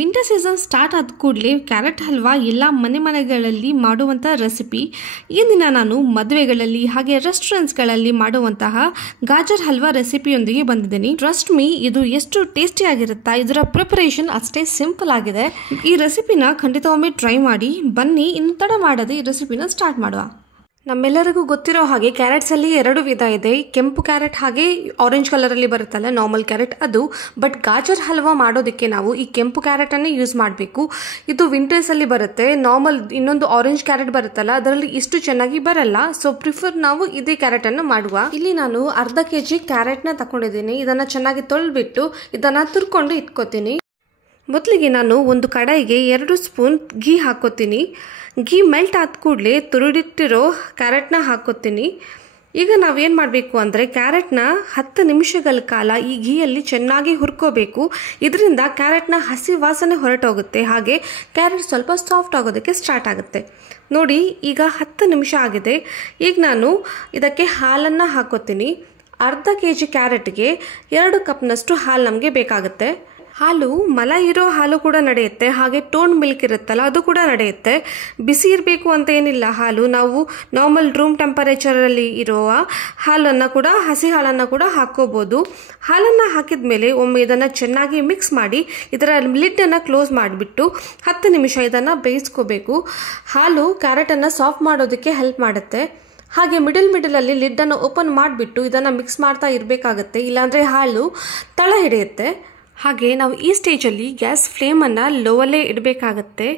Winter season start ಆದ ಕೂಡಲೇ carrot halwa ಎಲ್ಲ ಮನೆಗಳಲ್ಲಿ ಮಾಡುವಂಥ ರೆಸಿಪಿ. ಈ ದಿನ ನಾನು ಮದುವೆಗಳಲ್ಲಿ ಹಾಗೆ ರೆಸ್ಟೋರೆಂಟ್ಸ್ಗಳಲ್ಲಿ ಮಾಡುವಂತಹ ಗಾಜರ್ ಹಲ್ವಾ ರೆಸಿಪಿಯೊಂದಿಗೆ ಬಂದಿದ್ದೀನಿ. ಟ್ರಸ್ಟ್ ಮೀ, ಇದು ಎಷ್ಟು ಟೇಸ್ಟಿ ಆಗಿರುತ್ತಾ, ಇದರ ಪ್ರಿಪರೇಷನ್ ಅಷ್ಟೇ ಸಿಂಪಲ್ ಆಗಿದೆ. ಈ ರೆಸಿಪಿನ ಖಂಡಿತ ಒಮ್ಮೆ ಟ್ರೈ ಮಾಡಿ. ಬನ್ನಿ ಇನ್ನು ತಡ ಮಾಡದೆ ಈ ರೆಸಿಪಿನ ಸ್ಟಾರ್ಟ್ ಮಾಡುವ. ನಮ್ಮೆಲ್ಲರಿಗೂ ಗೊತ್ತಿರೋ ಹಾಗೆ ಕ್ಯಾರೆಟ್ಸ್ ಅಲ್ಲಿ ಎರಡು ವಿಧ ಇದೆ. ಕೆಂಪು ಕ್ಯಾರೆಟ್ ಹಾಗೆ ಆರೆಂಜ್ ಕಲರ್ ಅಲ್ಲಿ ಬರುತ್ತಲ್ಲ ನಾರ್ಮಲ್ ಕ್ಯಾರೆಟ್ ಅದು. ಬಟ್ ಗಾಜರ್ ಹಲ್ವಾ ಮಾಡೋದಕ್ಕೆ ನಾವು ಈ ಕೆಂಪು ಕ್ಯಾರೆಟ್ ಅನ್ನೇ ಯೂಸ್ ಮಾಡಬೇಕು. ಇದು ವಿಂಟರ್ಸ್ ಅಲ್ಲಿ ಬರುತ್ತೆ. ನಾರ್ಮಲ್ ಇನ್ನೊಂದು ಆರೆಂಜ್ ಕ್ಯಾರೆಟ್ ಬರುತ್ತಲ್ಲ ಅದರಲ್ಲಿ ಇಷ್ಟು ಚೆನ್ನಾಗಿ ಬರಲ್ಲ. ಸೊ ಪ್ರಿಫರ್ ನಾವು ಇದೇ ಕ್ಯಾರೆಟ್ ಅನ್ನು ಮಾಡುವ. ಇಲ್ಲಿ ನಾನು ಅರ್ಧ ಕೆಜಿ ಕ್ಯಾರೆಟ್ ನ ತಗೊಂಡಿದ್ದೀನಿ. ಇದನ್ನ ಚೆನ್ನಾಗಿ ತೊಳೆದ್ಬಿಟ್ಟು ಇದನ್ನ ತುರ್ಕೊಂಡು ಇಟ್ಕೋತೀನಿ. ಮೊದಲಿಗೆ ನಾನು ಒಂದು ಕಡಾಯಿಗೆ 2 ಸ್ಪೂನ್ ಘೀ ಹಾಕೋತೀನಿ. ಘೀ ಮೆಲ್ಟ್ ಆದ ಕೂಡಲೇ ತುರಿದಿಟ್ಟಿರೋ ಕ್ಯಾರೆಟ್ನ ಹಾಕೋತೀನಿ. ಈಗ ನಾವೇನು ಮಾಡಬೇಕು ಅಂದರೆ ಕ್ಯಾರೆಟ್ನ 10 ನಿಮಿಷಗಳ ಕಾಲ ಈ ಘೀಯಲ್ಲಿ ಚೆನ್ನಾಗಿ ಹುರ್ಕೋಬೇಕು. ಇದರಿಂದ ಕ್ಯಾರೆಟ್ನ ಹಸಿ ವಾಸನೆ ಹೊರಟೋಗುತ್ತೆ, ಹಾಗೆ ಕ್ಯಾರೆಟ್ ಸ್ವಲ್ಪ ಸಾಫ್ಟ್ ಆಗೋದಕ್ಕೆ ಸ್ಟಾರ್ಟ್ ಆಗುತ್ತೆ. ನೋಡಿ, ಈಗ 10 ನಿಮಿಷ ಆಗಿದೆ. ಈಗ ನಾನು ಇದಕ್ಕೆ ಹಾಲನ್ನು ಹಾಕೋತೀನಿ. ಅರ್ಧ ಕೆಜಿ ಕ್ಯಾರೆಟ್ಗೆ 2 ಕಪ್ನಷ್ಟು ಹಾಲು ನಮಗೆ ಬೇಕಾಗುತ್ತೆ. ಹಾಲು ಮಲ ಇರೋ ಹಾಲು ಕೂಡ ನಡೆಯುತ್ತೆ, ಹಾಗೆ ಟೋನ್ ಮಿಲ್ಕ್ ಇರುತ್ತಲ್ಲ ಅದು ಕೂಡ ನಡೆಯುತ್ತೆ. ಬಿಸಿ ಇರಬೇಕು ಅಂತ ಏನಿಲ್ಲ. ಹಾಲು ನಾವು ನಾರ್ಮಲ್ ರೂಮ್ ಟೆಂಪರೇಚರಲ್ಲಿ ಇರುವ ಹಾಲನ್ನು ಕೂಡ, ಹಸಿ ಹಾಲನ್ನು ಕೂಡ ಹಾಕೋಬಹುದು. ಹಾಲನ್ನು ಹಾಕಿದ ಮೇಲೆ ಒಮ್ಮೆ ಇದನ್ನು ಚೆನ್ನಾಗಿ ಮಿಕ್ಸ್ ಮಾಡಿ ಇದರ ಲಿಡ್ಡನ್ನು ಕ್ಲೋಸ್ ಮಾಡಿಬಿಟ್ಟು 10 ನಿಮಿಷ ಇದನ್ನು ಬೇಯಿಸ್ಕೋಬೇಕು. ಹಾಲು ಕ್ಯಾರೆಟನ್ನು ಸಾಫ್ಟ್ ಮಾಡೋದಕ್ಕೆ ಹೆಲ್ಪ್ ಮಾಡುತ್ತೆ. ಹಾಗೆ ಮಿಡಲ್ ಅಲ್ಲಿ ಲಿಡ್ಡನ್ನು ಓಪನ್ ಮಾಡಿಬಿಟ್ಟು ಇದನ್ನು ಮಿಕ್ಸ್ ಮಾಡ್ತಾ ಇರಬೇಕಾಗತ್ತೆ, ಇಲ್ಲಾಂದರೆ ಹಾಲು ತಳ ಹಿಡಿಯುತ್ತೆ. ಹಾಗೆ ನಾವು ಈ ಸ್ಟೇಜಲ್ಲಿ ಗ್ಯಾಸ್ ಫ್ಲೇಮನ್ನು ಲೋವಲ್ಲೇ ಇಡಬೇಕಾಗತ್ತೆ.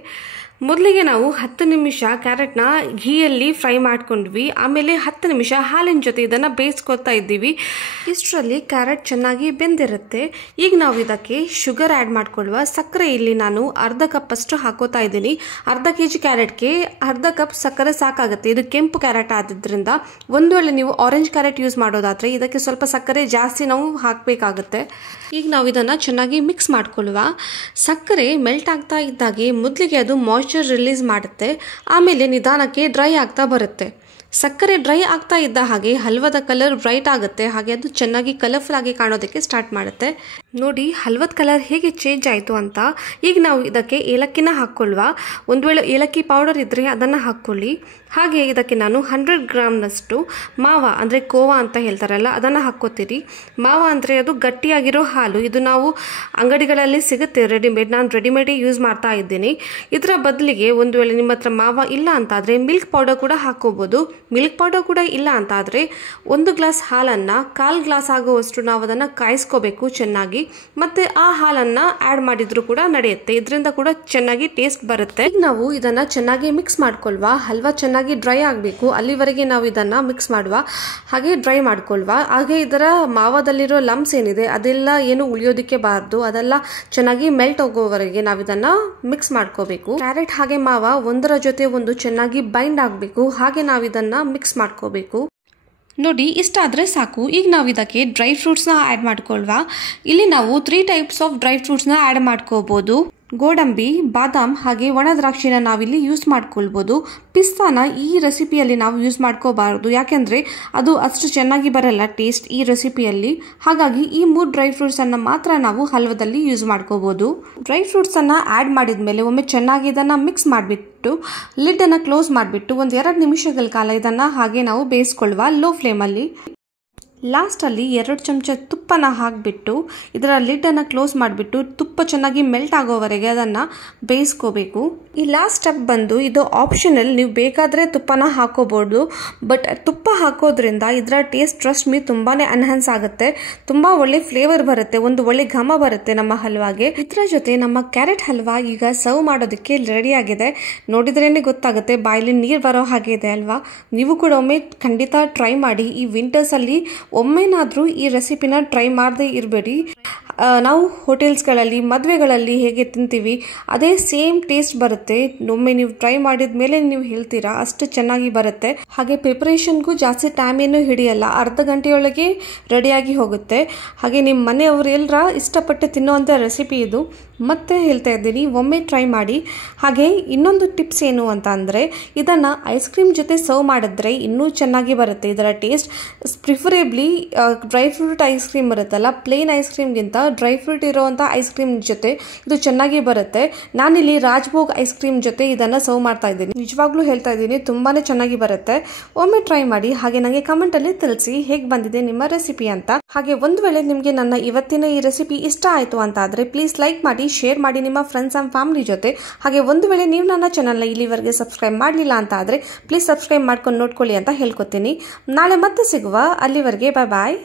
ಮೊದಲಿಗೆ ನಾವು 10 ನಿಮಿಷ ಕ್ಯಾರೆಟ್ನ ಘೀಯಲ್ಲಿ ಫ್ರೈ ಮಾಡ್ಕೊಂಡ್ವಿ. ಆಮೇಲೆ 10 ನಿಮಿಷ ಹಾಲಿನ ಜೊತೆ ಇದನ್ನು ಬೇಯಿಸ್ಕೊತಾ ಇದ್ದೀವಿ. ಇಷ್ಟರಲ್ಲಿ ಕ್ಯಾರೆಟ್ ಚೆನ್ನಾಗಿ ಬೆಂದಿರುತ್ತೆ. ಈಗ ನಾವು ಇದಕ್ಕೆ ಶುಗರ್ ಆ್ಯಡ್ ಮಾಡ್ಕೊಳ್ಳುವ. ಸಕ್ಕರೆ ಇಲ್ಲಿ ನಾನು ಅರ್ಧ ಕಪ್ ಅಷ್ಟು ಹಾಕೋತಾ ಇದ್ದೀನಿ. ಅರ್ಧ ಕೆಜಿ ಕ್ಯಾರೆಟ್ಗೆ ಅರ್ಧ ಕಪ್ ಸಕ್ಕರೆ ಸಾಕಾಗುತ್ತೆ. ಇದು ಕೆಂಪು ಕ್ಯಾರೆಟ್ ಆದ್ರಿಂದ. ಒಂದು ವೇಳೆ ನೀವು ಆರೆಂಜ್ ಕ್ಯಾರೆಟ್ ಯೂಸ್ ಮಾಡೋದಾದ್ರೆ ಇದಕ್ಕೆ ಸ್ವಲ್ಪ ಸಕ್ಕರೆ ಜಾಸ್ತಿ ನಾವು ಹಾಕಬೇಕಾಗುತ್ತೆ. ಈಗ ನಾವು ಇದನ್ನು ಚೆನ್ನಾಗಿ ಮಿಕ್ಸ್ ಮಾಡ್ಕೊಳ್ಳುವ. ಸಕ್ಕರೆ ಮೆಲ್ಟ್ ಆಗ್ತಾ ಇದ್ದಾಗೆ ಮೊದಲಿಗೆ ಅದು ಮಾಯ್ಶ್ಚರ್ ರಿಲೀಸ್ ಮಾಡುತ್ತೆ, ಆಮೇಲೆ ನಿಧಾನಕ್ಕೆ ಡ್ರೈ ಆಗ್ತಾ ಬರುತ್ತೆ. ಸಕ್ಕರೆ ಡ್ರೈ ಆಗ್ತಾ ಇದ್ದ ಹಾಗೆ ಹಲ್ವದ ಕಲರ್ ಬ್ರೈಟ್ ಆಗುತ್ತೆ, ಹಾಗೆ ಅದು ಚೆನ್ನಾಗಿ ಕಲರ್ಫುಲ್ ಆಗಿ ಕಾಣೋದಕ್ಕೆ ಸ್ಟಾರ್ಟ್ ಮಾಡುತ್ತೆ. ನೋಡಿ ಹಲ್ವದ ಕಲರ್ ಹೇಗೆ ಚೇಂಜ್ ಆಯಿತು ಅಂತ. ಈಗ ನಾವು ಇದಕ್ಕೆ ಏಲಕ್ಕಿನ ಹಾಕ್ಕೊಳ್ಳುವ. ಒಂದು ವೇಳೆ ಏಲಕ್ಕಿ ಪೌಡರ್ ಇದ್ದರೆ ಅದನ್ನು ಹಾಕ್ಕೊಳ್ಳಿ. ಹಾಗೆ ಇದಕ್ಕೆ ನಾನು 100 ಗ್ರಾಮ್ನಷ್ಟು ಮಾವ ಅಂದರೆ ಕೋವಾ ಅಂತ ಹೇಳ್ತಾರಲ್ಲ ಅದನ್ನು ಹಾಕ್ಕೋತೀರಿ. ಮಾವ ಅಂದರೆ ಅದು ಗಟ್ಟಿಯಾಗಿರೋ ಹಾಲು. ಇದು ನಾವು ಅಂಗಡಿಗಳಲ್ಲಿ ಸಿಗುತ್ತೆ ರೆಡಿಮೇಡ್. ನಾನು ರೆಡಿಮೇಡೇ ಯೂಸ್ ಮಾಡ್ತಾ ಇದ್ದೀನಿ. ಇದರ ಬದಲಿಗೆ ಒಂದು ವೇಳೆ ನಿಮ್ಮ ಹತ್ರ ಮಾವ ಇಲ್ಲ ಅಂತಾದರೆ ಮಿಲ್ಕ್ ಪೌಡರ್ ಕೂಡ ಹಾಕ್ಕೋಬೋದು. ಮಿಲ್ಕ್ ಪೌಡರ್ ಕೂಡ ಇಲ್ಲ ಅಂತಾದರೆ 1 ಗ್ಲಾಸ್ ಹಾಲನ್ನು 1/4 ಗ್ಲಾಸ್ ಆಗುವಷ್ಟು ನಾವು ಅದನ್ನು ಕಾಯಿಸ್ಕೋಬೇಕು ಚೆನ್ನಾಗಿ. ಮತ್ತೆ ಆ ಹಾಲನ್ನು ಆ್ಯಡ್ ಮಾಡಿದ್ರು ಕೂಡ ನಡೆಯುತ್ತೆ. ಇದರಿಂದ ಕೂಡ ಚೆನ್ನಾಗಿ ಟೇಸ್ಟ್ ಬರುತ್ತೆ. ಈಗ ನಾವು ಇದನ್ನು ಚೆನ್ನಾಗಿ ಮಿಕ್ಸ್ ಮಾಡ್ಕೊಳ್ವಾ. ಹಲ್ವಾ ಚೆನ್ನಾಗಿ ಡ್ರೈ ಆಗಬೇಕು, ಅಲ್ಲಿವರೆಗೆ ನಾವು ಇದನ್ನು ಮಿಕ್ಸ್ ಮಾಡುವ. ಹಾಗೆ ಡ್ರೈ ಮಾಡ್ಕೊಳ್ವಾ. ಹಾಗೆ ಇದರ ಮಾವದಲ್ಲಿರೋ ಲಂಪ್ಸ್ ಏನಿದೆ ಅದೆಲ್ಲ ಏನು ಉಳಿಯೋದಕ್ಕೆ ಬಾರದು, ಅದೆಲ್ಲ ಚೆನ್ನಾಗಿ ಮೆಲ್ಟ್ ಹೋಗೋವರೆಗೆ ನಾವು ಇದನ್ನು ಮಿಕ್ಸ್ ಮಾಡ್ಕೋಬೇಕು. ಕ್ಯಾರೆಟ್ ಹಾಗೆ ಮಾವ ಒಂದರ ಜೊತೆ ಒಂದು ಚೆನ್ನಾಗಿ ಬೈಂಡ್ ಆಗಬೇಕು. ಹಾಗೆ ನಾವು ಇದನ್ನು ಮಿಕ್ಸ್ ಮಾಡ್ಕೋಬೇಕು. ನೋಡಿ ಇಷ್ಟಾದರೆ ಸಾಕು. ಈಗ ನಾವು ಇದಕ್ಕೆ ಡ್ರೈ ಫ್ರೂಟ್ಸ್ನ ಆ್ಯಡ್ ಮಾಡ್ಕೊಳ್ವಾ. ಇಲ್ಲಿ ನಾವು 3 ಟೈಪ್ಸ್ ಆಫ್ ಡ್ರೈ ಫ್ರೂಟ್ಸ್ನ ಆ್ಯಡ್ ಮಾಡ್ಕೋಬಹುದು. ಗೋಡಂಬಿ, ಬಾದಾಮ್ ಹಾಗೆ ಒಣ ದ್ರಾಕ್ಷಿನ ನಾವಿಲ್ಲಿ ಯೂಸ್ ಮಾಡ್ಕೊಳ್ಬೋದು. ಪಿಸ್ತಾನ ಈ ರೆಸಿಪಿಯಲ್ಲಿ ನಾವು ಯೂಸ್ ಮಾಡ್ಕೋಬಾರ್ದು, ಯಾಕೆಂದರೆ ಅದು ಅಷ್ಟು ಚೆನ್ನಾಗಿ ಬರಲ್ಲ ಟೇಸ್ಟ್ ಈ ರೆಸಿಪಿಯಲ್ಲಿ. ಹಾಗಾಗಿ ಈ 3 ಡ್ರೈ ಫ್ರೂಟ್ಸನ್ನು ಮಾತ್ರ ನಾವು ಹಲ್ವದಲ್ಲಿ ಯೂಸ್ ಮಾಡ್ಕೋಬೋದು. ಡ್ರೈ ಫ್ರೂಟ್ಸನ್ನು ಆ್ಯಡ್ ಮಾಡಿದ ಮೇಲೆ ಒಮ್ಮೆ ಚೆನ್ನಾಗಿ ಇದನ್ನು ಮಿಕ್ಸ್ ಮಾಡಿಬಿಟ್ಟು ಲಿಡ್ಡನ್ನು ಕ್ಲೋಸ್ ಮಾಡಿಬಿಟ್ಟು 1-2 ನಿಮಿಷಗಳ ಕಾಲ ಇದನ್ನು ಹಾಗೆ ನಾವು ಬೇಯಿಸ್ಕೊಳ್ಳುವ ಲೋ ಫ್ಲೇಮಲ್ಲಿ. ಲಾಸ್ಟಲ್ಲಿ 2 ಚಮಚ ತುಪ್ಪನ ಹಾಕಿಬಿಟ್ಟು ಇದರ ಲಿಡ್ಡನ್ನು ಕ್ಲೋಸ್ ಮಾಡಿಬಿಟ್ಟು ತುಪ್ಪ ಚೆನ್ನಾಗಿ ಮೆಲ್ಟ್ ಆಗೋವರೆಗೆ ಅದನ್ನು ಬೇಯಿಸ್ಕೋಬೇಕು. ಈ ಲಾಸ್ಟ್ ಸ್ಟೆಪ್ ಬಂದು ಇದು ಆಪ್ಷನಲ್, ನೀವು ಬೇಕಾದರೆ ತುಪ್ಪನ ಹಾಕೋಬಹುದು. ಬಟ್ ತುಪ್ಪ ಹಾಕೋದ್ರಿಂದ ಇದರ ಟೇಸ್ಟ್ ಟ್ರಸ್ಟ್ ಮೀ ತುಂಬಾ ಎನ್ಹಾನ್ಸ್ ಆಗುತ್ತೆ. ತುಂಬ ಒಳ್ಳೆ ಫ್ಲೇವರ್ ಬರುತ್ತೆ, ಒಂದು ಒಳ್ಳೆ ಘಮ ಬರುತ್ತೆ ನಮ್ಮ ಹಲ್ವಾಗೆ. ಇದರ ಜೊತೆ ನಮ್ಮ ಕ್ಯಾರೆಟ್ ಹಲ್ವಾ ಈಗ ಸರ್ವ್ ಮಾಡೋದಕ್ಕೆ ರೆಡಿ ಆಗಿದೆ. ನೋಡಿದ್ರೇನೆ ಗೊತ್ತಾಗುತ್ತೆ, ಬಾಯಲ್ಲಿ ನೀರು ಬರೋ ಹಾಗೆ ಇದೆ ಅಲ್ವಾ. ನೀವು ಕೂಡ ಒಮ್ಮೆ ಖಂಡಿತ ಟ್ರೈ ಮಾಡಿ. ಈ ವಿಂಟರ್ಸಲ್ಲಿ ಒಮ್ಮೆನಾದರೂ ಈ ರೆಸಿಪಿನ ಟ್ರೈ ಮಾಡದೇ ಇರಬೇಡಿ. ನಾವು ಹೋಟೆಲ್ಸ್ಗಳಲ್ಲಿ ಮದುವೆಗಳಲ್ಲಿ ಹೇಗೆ ತಿಂತೀವಿ ಅದೇ ಸೇಮ್ ಟೇಸ್ಟ್ ಬರುತ್ತೆ. ಒಮ್ಮೆ ನೀವು ಟ್ರೈ ಮಾಡಿದ ಮೇಲೆ ನೀವು ಹೇಳ್ತೀರಾ, ಅಷ್ಟು ಚೆನ್ನಾಗಿ ಬರುತ್ತೆ. ಹಾಗೆ ಪ್ರಿಪರೇಷನ್ಗೂ ಜಾಸ್ತಿ ಟೈಮ್ ಏನು ಹಿಡಿಯಲ್ಲ, ಅರ್ಧ ಗಂಟೆಯೊಳಗೆ ರೆಡಿಯಾಗಿ ಹೋಗುತ್ತೆ. ಹಾಗೆ ನಿಮ್ಮ ಮನೆಯವರು ಎಲ್ಲರ ಇಷ್ಟಪಟ್ಟು ತಿನ್ನುವಂಥ ರೆಸಿಪಿ ಇದು. ಮತ್ತೆ ಹೇಳ್ತಾ ಇದ್ದೀನಿ, ಒಮ್ಮೆ ಟ್ರೈ ಮಾಡಿ. ಹಾಗೆ ಇನ್ನೊಂದು ಟಿಪ್ಸ್ ಏನು ಅಂತ ಅಂದರೆ ಇದನ್ನು ಐಸ್ ಕ್ರೀಮ್ ಜೊತೆ ಸರ್ವ್ ಮಾಡಿದ್ರೆ ಇನ್ನೂ ಚೆನ್ನಾಗಿ ಬರುತ್ತೆ ಇದರ taste. Preferably dry fruit ice cream ಬರುತ್ತಲ್ಲ, ಪ್ಲೇನ್ ಐಸ್ ಕ್ರೀಮ್ಗಿಂತ ಡ್ರೈ ಫ್ರೂಟ್ ಇರುವಂತಹ ಐಸ್ ಕ್ರೀಮ್ ಜೊತೆ ಇದು ಚೆನ್ನಾಗಿ ಬರುತ್ತೆ. ನಾನಿಲ್ಲಿ ರಾಜ್ಭೋಗ್ ಐಸ್ ಕ್ರೀಮ್ ಜೊತೆ ಇದನ್ನ ಸರ್ವ್ ಮಾಡ್ತಾ ಇದ್ದೀನಿ. ನಿಜವಾಗ್ಲೂ ಹೇಳ್ತಾ ಇದ್ದೀನಿ, ತುಂಬಾನೇ ಚೆನ್ನಾಗಿ ಬರುತ್ತೆ. ಒಮ್ಮೆ ಟ್ರೈ ಮಾಡಿ, ಹಾಗೆ ನನಗೆ ಕಮೆಂಟ್ ಅಲ್ಲಿ ತಿಳಿಸಿ ಹೇಗೆ ಬಂದಿದೆ ನಿಮ್ಮ ರೆಸಿಪಿ ಅಂತ. ಹಾಗೆ ಒಂದು ವೇಳೆ ನಿಮಗೆ ನನ್ನ ಇವತ್ತಿನ ಈ ರೆಸಿಪಿ ಇಷ್ಟ ಆಯ್ತು ಅಂತ ಆದ್ರೆ ಪ್ಲೀಸ್ ಲೈಕ್ ಮಾಡಿ, ಶೇರ್ ಮಾಡಿ ನಿಮ್ಮ ಫ್ರೆಂಡ್ಸ್ ಅಂಡ್ ಫ್ಯಾಮಿಲಿ ಜೊತೆ. ಹಾಗೆ ಒಂದು ವೇಳೆ ನೀವು ನನ್ನ ಚಾನಲ್ನ ಇಲ್ಲಿವರೆಗೆ ಸಬ್ಸ್ಕ್ರೈಬ್ ಮಾಡಲಿಲ್ಲ ಅಂತ ಆದ್ರೆ ಪ್ಲೀಸ್ ಸಬ್ಸ್ಕ್ರೈಬ್ ಮಾಡ್ಕೊಂಡು ನೋಡ್ಕೊಳ್ಳಿ ಅಂತ ಹೇಳ್ಕೊತೀನಿ. ನಾಳೆ ಮತ್ತೆ ಸಿಗುವ. ಅಲ್ಲಿವರೆಗೆ ಬಾಯ್ ಬಾಯ್.